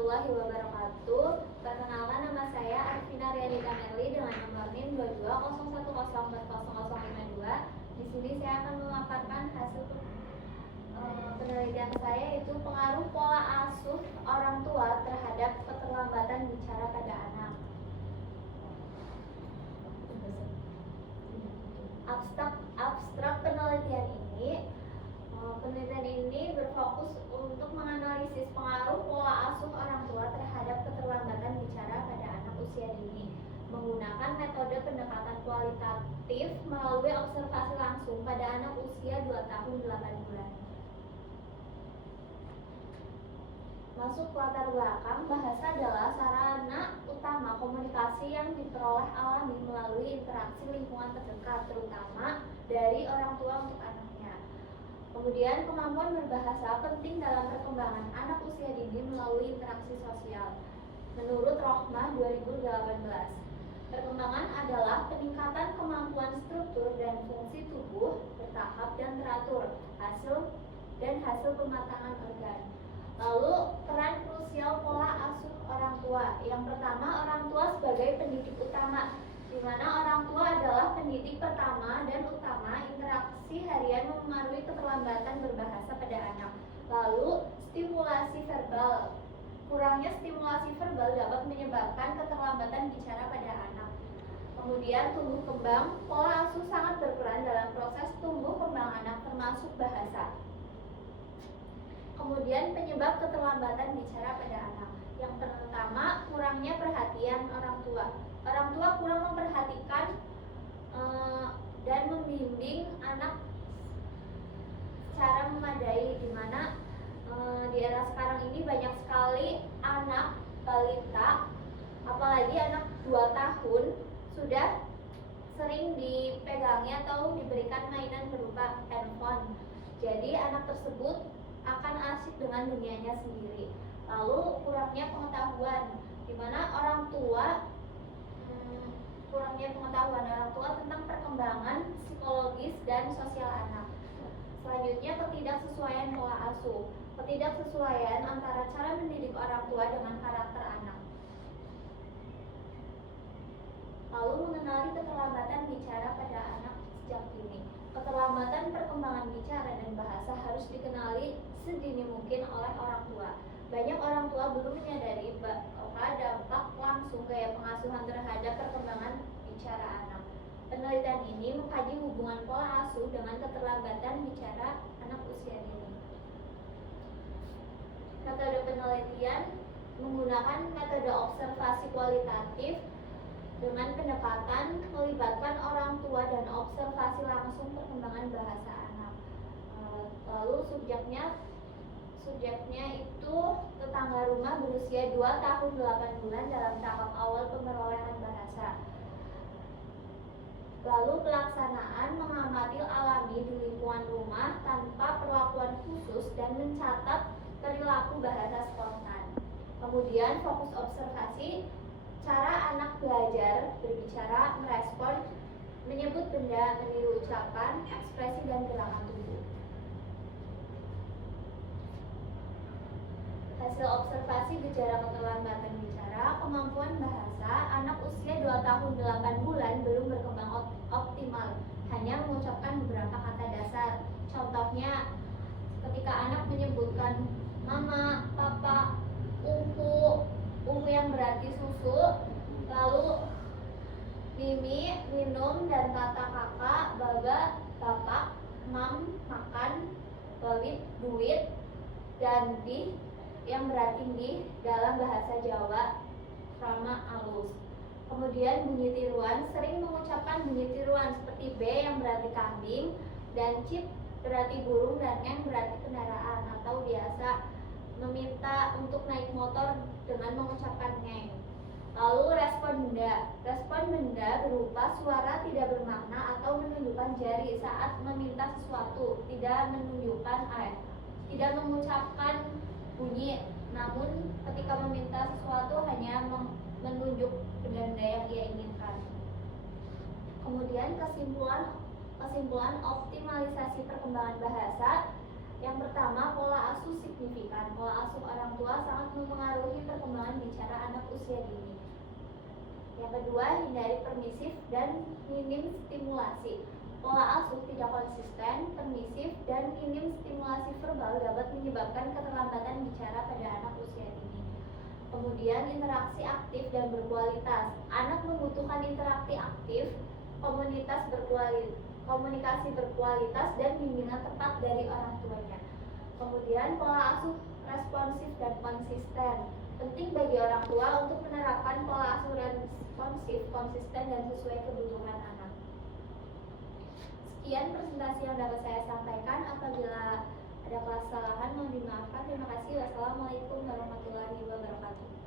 warahmatullahi wabarakatuh. Perkenalkan, nama saya Arvina Rianita Merli dengan nomor NIM 2201040052. Di sini saya akan memaparkan hasil penelitian saya, yaitu pengaruh pola asuh orang tua terhadap keterlambatan bicara pada anak. Abstrak penelitian ini berfokus untuk menganalisis pengaruh pola asuh orang tua terhadap keterlambatan bicara pada anak usia dini menggunakan metode pendekatan kualitatif melalui observasi langsung pada anak usia 2 tahun 8 bulan. Masuk latar belakang, bahasa adalah sarana utama komunikasi yang diperoleh alami melalui interaksi lingkungan terdekat, terutama dari orang tua untuk anaknya. Kemudian, kemampuan berbahasa penting dalam perkembangan anak usia dini melalui interaksi sosial. Menurut Rohmah 2018, perkembangan adalah peningkatan kemampuan struktur dan fungsi tubuh bertahap dan teratur, hasil pematangan organ. Lalu, peran krusial pola asuh orang tua. Yang pertama, orang tua sebagai pendidik utama, di mana orang tua adalah pendidik pertama dan utama. Interaksi harian memengaruhi keterlambatan berbahasa pada anak. Lalu, stimulasi verbal. Kurangnya stimulasi verbal dapat menyebabkan keterlambatan bicara pada anak. Kemudian, tumbuh kembang. Pola asuh sangat berperan dalam proses tumbuh kembang anak, termasuk bahasa. Kemudian, penyebab keterlambatan bicara pada anak. Yang pertama, kurangnya perhatian orang tua. Orang tua kurang memperhatikan dan membimbing anak secara memadai, di mana di era sekarang ini banyak sekali anak balita, apalagi anak 2 tahun, sudah sering dipegangi atau diberikan mainan berupa handphone. Jadi anak tersebut akan asik dengan dunianya sendiri. Lalu, kurangnya pengetahuan, di mana kurangnya pengetahuan orang tua tentang perkembangan psikologis dan sosial anak. Selanjutnya, ketidaksesuaian pola asuh. Ketidaksesuaian antara cara mendidik orang tua dengan karakter anak. Lalu, mengenali keterlambatan bicara pada anak sejak dini. Keterlambatan perkembangan bicara dan bahasa harus dikenali sedini mungkin oleh orang tua. Banyak orang tua belum menyadari bahwa dampak langsung gaya pengasuhan terhadap perkembangan bicara anak. Penelitian ini mengkaji hubungan pola asuh dengan keterlambatan bicara anak usia dini. Metode penelitian menggunakan metode observasi kualitatif dengan pendekatan melibatkan orang tua dan observasi langsung perkembangan bahasa anak. Lalu subjeknya itu tetangga rumah berusia 2 tahun 8 bulan dalam tahap awal pemerolehan bahasa. Lalu pelaksanaan mengamati alami di lingkungan rumah tanpa perlakuan khusus dan mencatat perilaku bahasa spontan. Kemudian fokus observasi cara anak belajar, berbicara, merespon, menyebut benda, meniru ucapan, ekspresi, dan gerakan tubuh. Hasil observasi gejala keterlambatan bicara, kemampuan bahasa, anak usia 2 tahun 8 bulan belum berkembang optimal, hanya mengucapkan beberapa kata dasar. Contohnya, ketika anak menyebutkan mama, papa, umpu yang berarti susu, lalu mimi, minum, dan kata kakak, baba, bapak, mam, makan, bawit, duit, dan di yang berarti di dalam bahasa Jawa, rama, alus. Kemudian bunyi tiruan, sering mengucapkan bunyi tiruan seperti B yang berarti kambing, dan cip berarti burung, dan N berarti kendaraan, atau biasa meminta untuk naik motor dengan mengucapkan ngeng. Lalu respon benda. Respon benda berupa suara tidak bermakna atau menunjukkan jari saat meminta sesuatu, tidak mengucapkan bunyi, namun ketika meminta sesuatu hanya menunjuk benda yang ia inginkan. Kemudian kesimpulan optimalisasi perkembangan bahasa. Yang pertama, pola asuh signifikan. Pola asuh orang tua sangat mempengaruhi perkembangan bicara anak usia dini. Yang kedua, hindari permisif dan minim stimulasi. Pola asuh tidak konsisten, permisif, dan minim stimulasi verbal dapat menyebabkan keterlambatan bicara pada anak usia dini. Kemudian, interaksi aktif dan berkualitas. Anak membutuhkan interaksi aktif, komunikasi berkualitas, dan bimbingan tepat dari orang tuanya. Kemudian, pola asuh responsif dan konsisten. Penting bagi orang tua untuk menerapkan pola asuh responsif, konsisten, dan sesuai kebutuhan anak. Sekian presentasi yang dapat saya sampaikan. Apabila ada kesalahan mohon dimaafkan. Terima kasih. Wassalamualaikum warahmatullahi wabarakatuh.